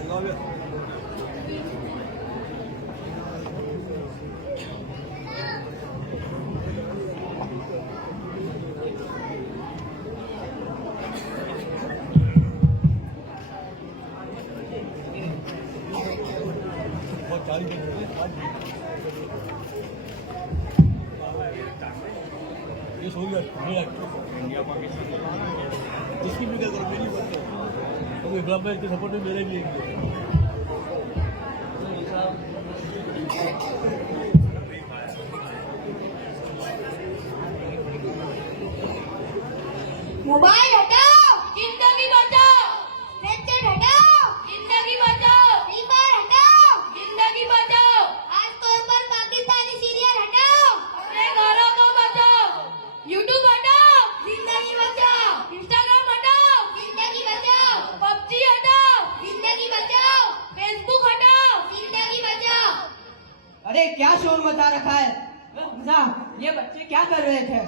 ये सो गया इंडिया पाकिस्तान इसकी भी क्या करो मेरी बात है तो इब्राहिम भाई के सपोर्ट में मेरे भी एक मोबाइल हटाओ, जिंदगी बचाओ। स्नैपचैट हटाओ, जिंदगी बचाओ। फ्री फायर हटाओ, जिंदगी बचाओ। आज तो पर पाकिस्तानी सीरियल हटाओ, अपने घरों को बचाओ। यूट्यूब हटाओ, जिंदगी बचाओ। इंस्टाग्राम हटाओ, जिंदगी बचाओ। पबजी हटाओ, जिंदगी बचाओ। फेसबुक हटाओ, जिंदगी बचाओ। अरे क्या शोर मचा रखा है? ये बच्चे क्या कर रहे थे?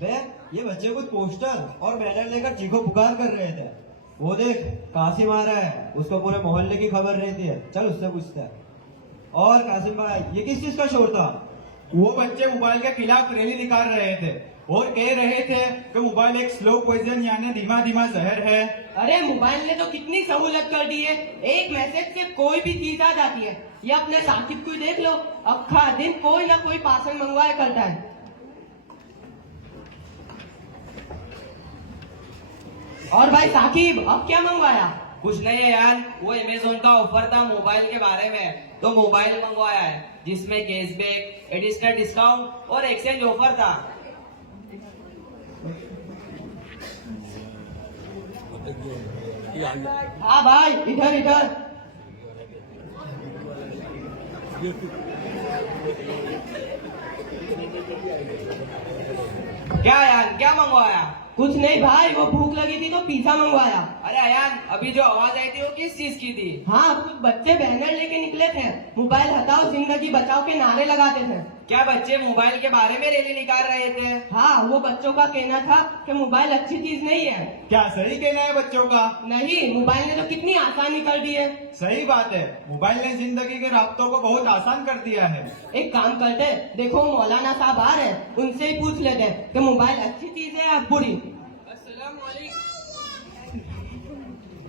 बे ये बच्चे कुछ पोस्टर और बैनर लेकर चीखो पुकार कर रहे थे। वो देख कासिम आ रहा है, उसको पूरे मोहल्ले की खबर रहती है, चल उससे पूछते हैं। और कासिम भाई ये किस चीज का शोर था? वो बच्चे मोबाइल के खिलाफ रैली निकाल रहे थे और कह रहे थे कि मोबाइल एक स्लो पॉइजन यानी धीमा धीमा जहर है। अरे मोबाइल ने तो कितनी सहूलत कर दी है, एक मैसेज से कोई भी चीज आ जाती है। ये अपने साकिब को देख लो, अक्खा दिन कोई ना कोई पार्सल मंगवाया करता है। और भाई साकिब अब क्या मंगवाया? कुछ नहीं है यार, वो अमेज़न का ऑफर था मोबाइल के बारे में, तो मोबाइल मंगवाया है जिसमें कैशबैक, एडिशनल डिस्काउंट और एक्सचेंज ऑफर था। हाँ भाई इधर इधर। क्या यार क्या मंगवाया? कुछ नहीं भाई, वो भूख लगी थी तो पिज्जा मंगवाया। अरे अयान अभी जो आवाज आई थी वो किस चीज की थी? हाँ कुछ बच्चे बैनर लेके निकले थे, मोबाइल हटाओ जिंदगी बचाओ के नारे लगाते थे। क्या बच्चे मोबाइल के बारे में रैली निकाल रहे थे? हाँ वो बच्चों का कहना था कि मोबाइल अच्छी चीज नहीं है। क्या सही कहना है बच्चों का? नहीं, मोबाइल ने तो कितनी आसानी कर दी है। सही बात है, मोबाइल ने जिंदगी के रास्तों को बहुत आसान कर दिया है। एक काम करते, देखो मौलाना साहब आ रहे हैं, उनसे ही पूछ लेते कि मोबाइल अच्छी चीज है या बुरी।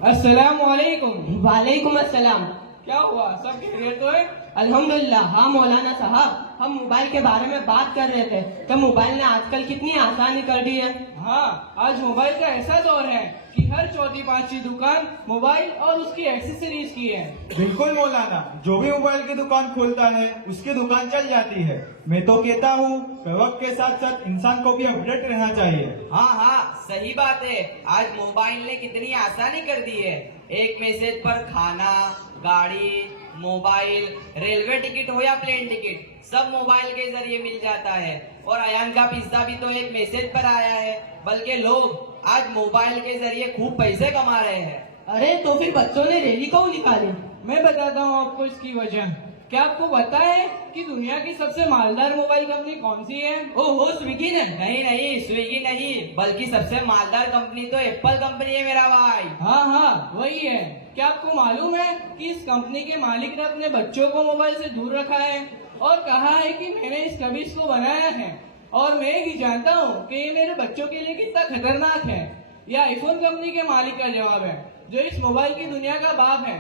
अस्सलाम वालेकुम। वालेकुम अस्सलाम। क्या हुआ, सब खैरियत तो है? अल्हम्दुलिल्लाह। हाँ मौलाना साहब, हम मोबाइल के बारे में बात कर रहे थे कि मोबाइल ने आजकल कितनी आसानी कर दी है। हाँ, आज मोबाइल का ऐसा दौर है कि हर चौथी पांचवी दुकान मोबाइल और उसकी एक्सेसरीज की है। बिल्कुल मौलाना, जो भी मोबाइल की दुकान खोलता है उसकी दुकान चल जाती है। मैं तो कहता हूँ कि वक्त के साथ साथ इंसान को भी अपडेट रहना चाहिए। हाँ हाँ सही बात है, आज मोबाइल ने कितनी आसानी कर दी है। एक मैसेज पर खाना, गाड़ी, मोबाइल, रेलवे टिकट हो या प्लेन टिकट सब मोबाइल के जरिए मिल जाता है। और अयान का पिज्जा भी तो एक मैसेज पर आया है। बल्कि लोग आज मोबाइल के जरिए खूब पैसे कमा रहे हैं। अरे तो फिर बच्चों ने रैली क्यों निकाली? मैं बताता हूँ आपको इसकी वजह। क्या आपको पता है कि दुनिया की सबसे मालदार मोबाइल कंपनी कौन सी है? ओहो स्विगी ने? नहीं नहीं स्विगी नहीं, बल्कि सबसे मालदार कंपनी तो एप्पल कंपनी है मेरा भाई। हाँ हाँ वही है। क्या आपको मालूम है कि इस कंपनी के मालिक ने अपने बच्चों को मोबाइल से दूर रखा है और कहा है कि मैंने इस कबीज को बनाया है और मैं ही जानता हूँ कि ये मेरे बच्चों के लिए कितना खतरनाक है। यह आईफोन कंपनी के मालिक का जवाब है, जो इस मोबाइल की दुनिया का बाप है।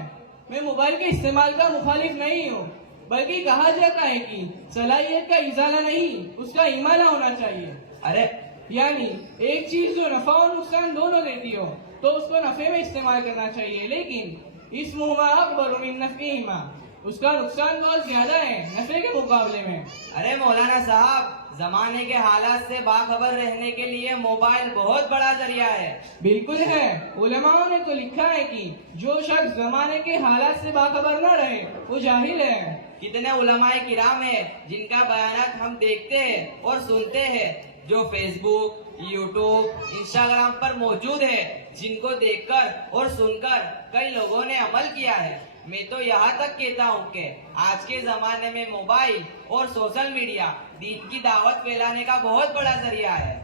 मैं मोबाइल के इस्तेमाल का मुखालिफ नहीं हूँ, बल्कि कहा जाता है कि सलाहियत का इजाला नहीं, उसका ईमान होना चाहिए। अरे यानी एक चीज जो नफा और नुकसान दोनों देती हो तो उसको नफे में इस्तेमाल करना चाहिए, लेकिन इस मुहमा अकबर मिन नफीहिमा, उसका नुकसान बहुत ज्यादा है नफे के मुकाबले में। अरे मौलाना साहब, जमाने के हालात से बाखबर रहने के लिए मोबाइल बहुत बड़ा जरिया है। बिल्कुल है, उलमाओं ने तो लिखा है कि जो शख्स जमाने के हालात से बाखबर न रहे वो जाहिल है। कितने उलमाए किराम है जिनका बयानात हम देखते हैं और सुनते हैं, जो फेसबुक, यूट्यूब, इंस्टाग्राम पर मौजूद है, जिनको देखकर और सुनकर कई लोगों ने अमल किया है। मैं तो यहाँ तक कहता हूँ कि आज के जमाने में मोबाइल और सोशल मीडिया दीन की दावत फैलाने का बहुत बड़ा जरिया है।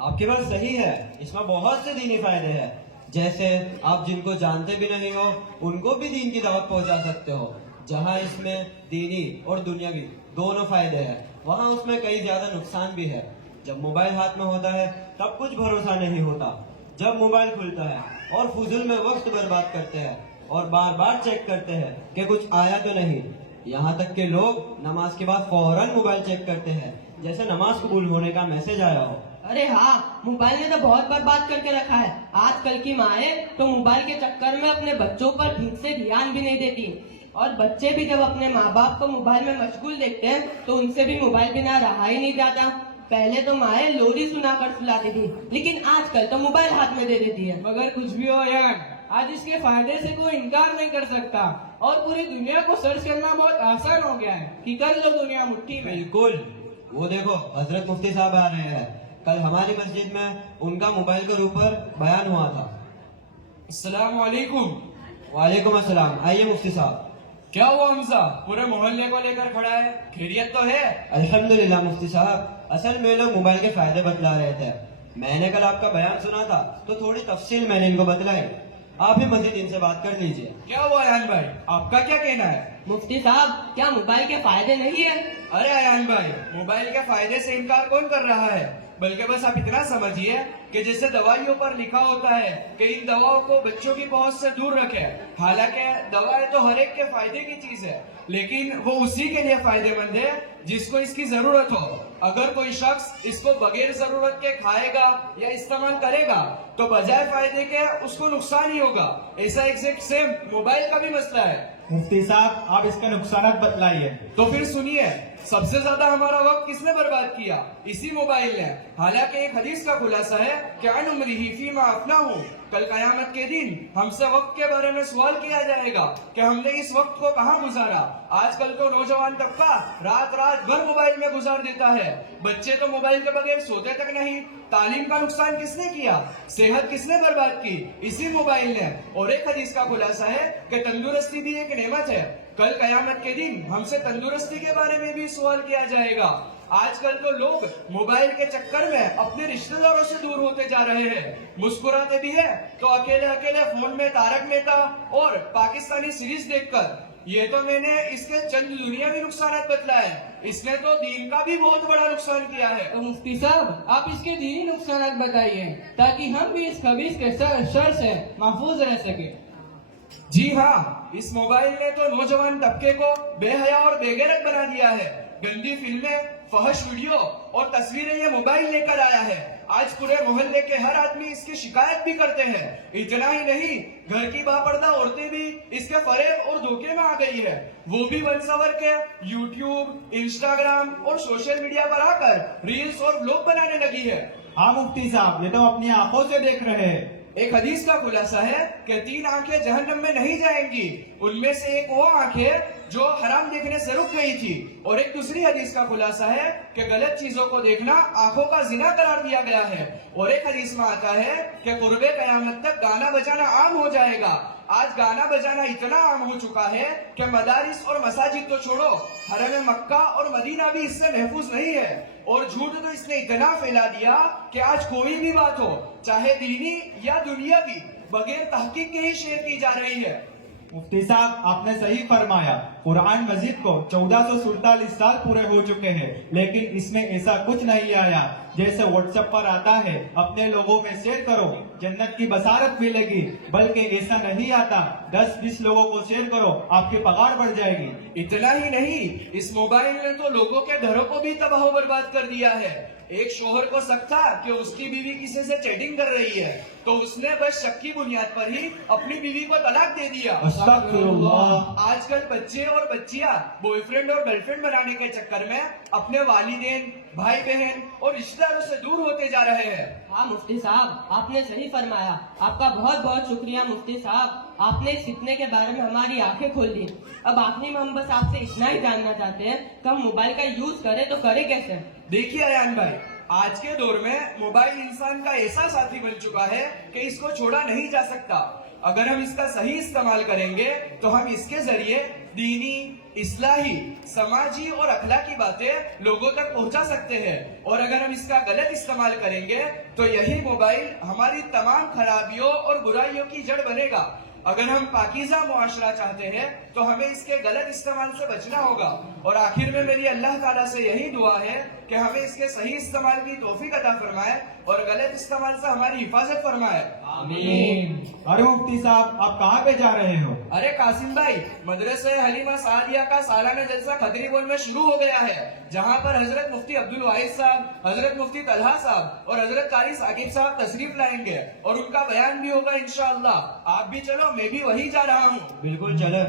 आपकी बात सही है, इसमें बहुत से दीनी फायदे हैं। जैसे आप जिनको जानते भी नहीं हो उनको भी दीन की दावत पहुंचा सकते हो। जहां इसमें दीनी और दुनियावी दोनों फायदे हैं, वहां उसमें कई ज्यादा नुकसान भी है। जब मोबाइल हाथ में होता है तब कुछ भरोसा नहीं होता। जब मोबाइल खुलता है और फुजुल में वक्त बर्बाद करते हैं और बार बार चेक करते हैं कि कुछ आया तो नहीं। यहाँ तक के लोग नमाज के बाद फौरन मोबाइल चेक करते हैं जैसे नमाज कबूल होने का मैसेज आया हो। अरे हाँ, मोबाइल ने तो बहुत बर्बाद करके रखा है। आजकल की माएँ तो मोबाइल के चक्कर में अपने बच्चों पर ठीक से ध्यान भी नहीं देती, और बच्चे भी जब अपने माँ बाप को मोबाइल में मशगूल देखते हैं तो उनसे भी मोबाइल बिना रहा ही नहीं जाता। पहले तो माएँ लोरी सुनाकर सुलाती थी, लेकिन आजकल तो मोबाइल हाथ में दे देती है। मगर कुछ भी हो यार, आज इसके फायदे से कोई इनकार नहीं कर सकता, और पूरी दुनिया को सर्च करना बहुत आसान हो गया है कि कर लो दुनिया मुट्ठी में। बिल्कुल, वो देखो हजरत मुफ्ती साहब आ रहे हैं। कल हमारी मस्जिद में उनका मोबाइल के ऊपर बयान हुआ था। अस्सलाम वालेकुम। वालेकुम अस्सलाम। आइए मुफ्ती साहब। क्या हुआ हमजा, पूरे मोहल्ले को लेकर खड़ा है? खैरियत तो है? अल्हम्दुलिल्लाह मुफ्ती साहब, असल में लोग मोबाइल के फायदे बतला रहे थे। मैंने कल आपका बयान सुना था तो थोड़ी तफसील मैंने इनको बतलाई। आप ही मजीद इनसे बात कर लीजिए। क्या हुआ अयान भाई, आपका क्या कहना है? मुफ्ती साहब, क्या मोबाइल के फायदे नहीं है? अरे अयान भाई, मोबाइल के फायदे से इनकार कौन कर रहा है? बल्कि बस आप इतना समझिए कि जैसे दवाइयों पर लिखा होता है कि इन दवाओं को बच्चों की पहुंच से दूर रखें। हालांकि दवाएं तो हर एक के फायदे की चीज है, लेकिन वो उसी के लिए फायदेमंद है जिसको इसकी जरूरत हो। अगर कोई शख्स इसको बगैर जरूरत के खाएगा या इस्तेमाल करेगा तो बजाय फायदे के उसको नुकसान ही होगा। ऐसा एग्जैक्ट सेम मोबाइल का भी मसला है। मुफ्ती साहब, आप इसके नुकसान बतलाइए। तो फिर सुनिए, सबसे ज्यादा हमारा वक्त किसने बर्बाद किया? इसी मोबाइल ने। हालांकि एक हदीस का खुलासा है कि अन उम्रिही फीमा अफनाहू, कल कयामत के दिन हमसे वक्त के बारे में सवाल किया जाएगा कि हमने इस वक्त को कहाँ गुजारा। आजकल तो नौजवान तबका रात रात भर मोबाइल में गुजार देता है। बच्चे तो मोबाइल के बगैर सोते तक नहीं। तालीम का नुकसान किसने किया? सेहत किसने बर्बाद की? इसी मोबाइल ने। और एक हदीस का खुलासा है कि तंदुरुस्ती भी एक नेमत है। कल कयामत के दिन हमसे तंदुरुस्ती के बारे में भी सवाल किया जाएगा। आजकल तो लोग मोबाइल के चक्कर में अपने रिश्तेदारों से दूर होते जा रहे हैं। मुस्कुराते भी है तो अकेले अकेले फोन में तारक मेहता और पाकिस्तानी सीरीज देखकर। ये तो मैंने इसके चंद दुनियावी नुकसान बतलाए, इसने तो दीन का भी बहुत बड़ा नुकसान किया है। तो मुफ्ती साहब, आप इसके दीनी नुकसान बताइए ताकि हम भी इस खबीस के शर से महफूज रह सके। जी हाँ, इस मोबाइल ने तो नौजवान तबके को बेहया और बेगैरत बना दिया है। गंदी फिल्में, फहश वीडियो और तस्वीरें ये मोबाइल लेकर आया है। आज पूरे मोहल्ले के हर आदमी इसकी शिकायत भी करते हैं। इतना ही नहीं, घर की बापर्दा औरतें भी इसके फरेब और धोखे में आ गई है। वो भी वंसवर के यूट्यूब, इंस्टाग्राम और सोशल मीडिया पर आकर रील्स और ब्लॉग बनाने लगी है। हाँ मुफ्ती साहब, ये तो अपनी आंखों से देख रहे हैं। एक हदीस का खुलासा है कि 3 आंखें जहन्नम में नहीं जाएंगी। उनमें से एक वो आंखें जो हराम देखने से रुक गई थी, और एक दूसरी हदीस का खुलासा है कि गलत चीजों को देखना आंखों का जिना करार दिया गया है। और एक हदीस में आता है कि कुर्बे कयामत तक गाना बजाना आम हो जाएगा। आज गाना बजाना इतना आम हो चुका है कि मदारिस और मसाजिद तो छोड़ो, हरम मक्का और मदीना भी इससे महफूज नहीं है। और झूठ तो इसने इतना फैला दिया कि आज कोई भी बात हो, चाहे दीनी या दुनियावी, बगैर तहकीक के ही शेयर की जा रही है। मुफ्ती साहब, आपने सही फरमाया। कुरान मजीद को 1447 साल पूरे हो चुके हैं, लेकिन इसमें ऐसा कुछ नहीं आया जैसे व्हाट्सएप पर आता है अपने लोगों में शेयर करो जन्नत की बसारत मिलेगी। बल्कि ऐसा नहीं आता, 10-20 लोगों को शेयर करो आपकी पगार बढ़ जाएगी। इतना ही नहीं, इस मोबाइल ने तो लोगों के घरों को भी तबाह बर्बाद कर दिया है। एक शोहर को शक था कि उसकी बीवी किसी से चैटिंग कर रही है, तो उसने बस शक की बुनियाद पर ही अपनी बीवी को तलाक दे दिया। अस्तगफिरुल्लाह। आजकल बच्चे और बच्चियां बॉयफ्रेंड और गर्लफ्रेंड बनाने के चक्कर में अपने वालिदैन, भाई बहन और रिश्तेदारों से दूर होते जा रहे हैं। हाँ मुफ्ती साहब, आपने सही फरमाया। आपका बहुत बहुत शुक्रिया मुफ्ती साहब, आपने इस फितने के बारे में हमारी आंखें खोल दी। अब आखिरी में हम बस आपसे इतना ही जानना चाहते हैं कि हम मोबाइल का यूज करें तो करें कैसे? देखिए अयान भाई, आज के दौर में मोबाइल इंसान का ऐसा साथी बन चुका है कि इसको छोड़ा नहीं जा सकता। अगर हम इसका सही इस्तेमाल करेंगे तो हम इसके जरिए दीनी, इस्लाही, समाजी और अखलाकी बातें लोगों तक पहुंचा सकते हैं। और अगर हम इसका गलत इस्तेमाल करेंगे तो यही मोबाइल हमारी तमाम खराबियों और बुराइयों की जड़ बनेगा। अगर हम पाकीज़ा मुआशरा चाहते हैं तो हमें इसके गलत इस्तेमाल से बचना होगा। और आखिर में मेरी अल्लाह ताला से यही दुआ है कि हमें इसके सही इस्तेमाल की तौफीक अता फरमाए और गलत इस्तेमाल से हमारी हिफाजत फरमाए। आमीन। अरे मुफ्ती साहब, आप कहाँ पे जा रहे हो? अरे कासिम भाई, मदरसे हलीमा सादिया का सालाना जलसा खदरी बोल में शुरू हो गया है, जहाँ पर हजरत मुफ्ती अब्दुल वाहिद साहब, हजरत मुफ्ती तलहा साहब और हजरत कारी साकिब साहब तशरीफ लाएंगे और उनका बयान भी होगा इंशाअल्लाह। आप भी चलो, मैं भी वही जा रहा हूँ। बिल्कुल चले।